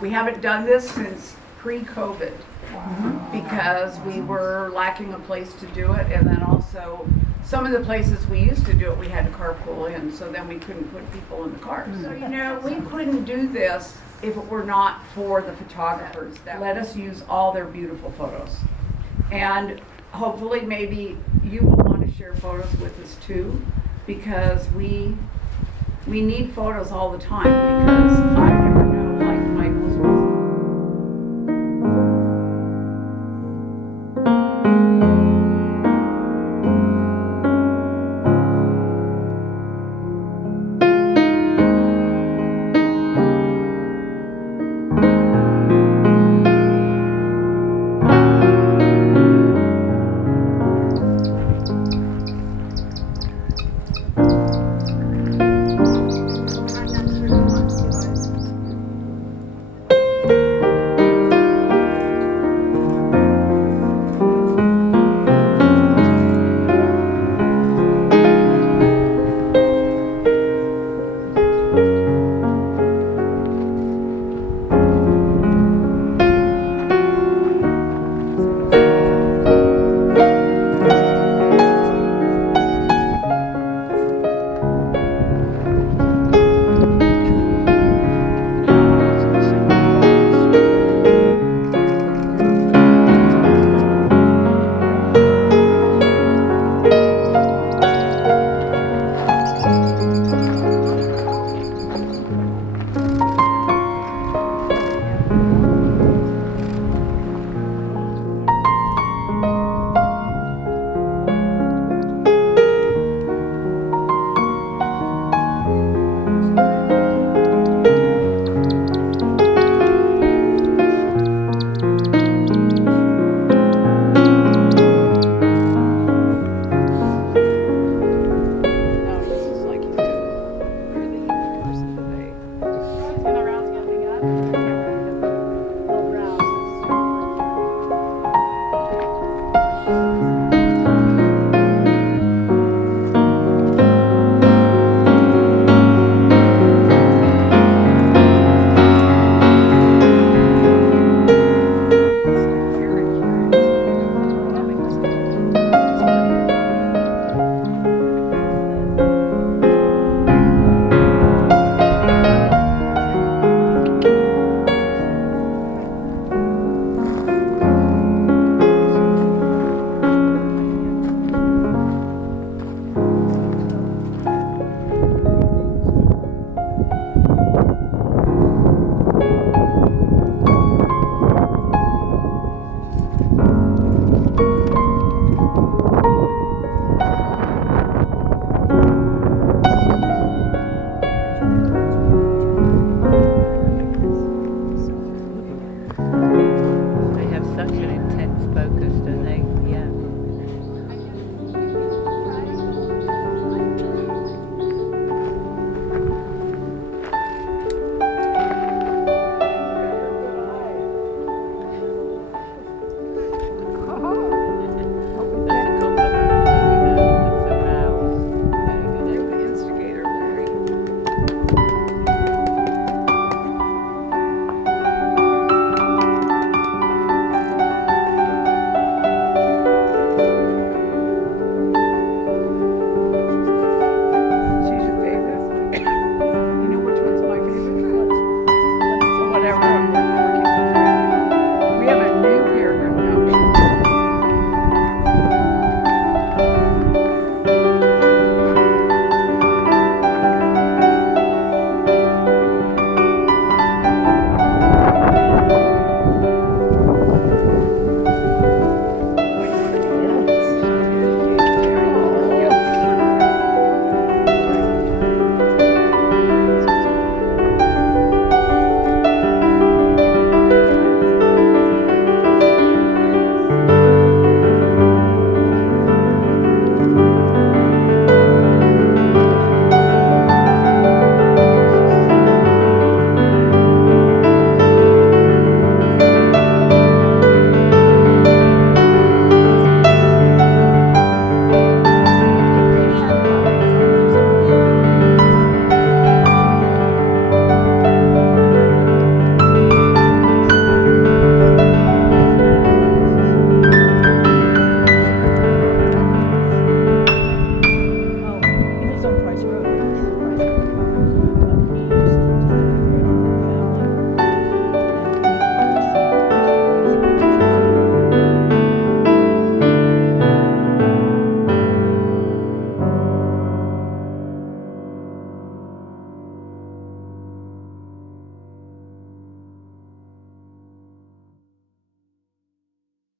We haven't done this since pre-COVID because we were lacking a place to do it, and then also some of the places we used to do it, we had to carpool in, so then we couldn't put people in the cars. So, you know, we couldn't do this if it were not for the photographers that let us use all their beautiful photos. And hopefully maybe you will want to share photos with us too, because we need photos all the time, because I've never known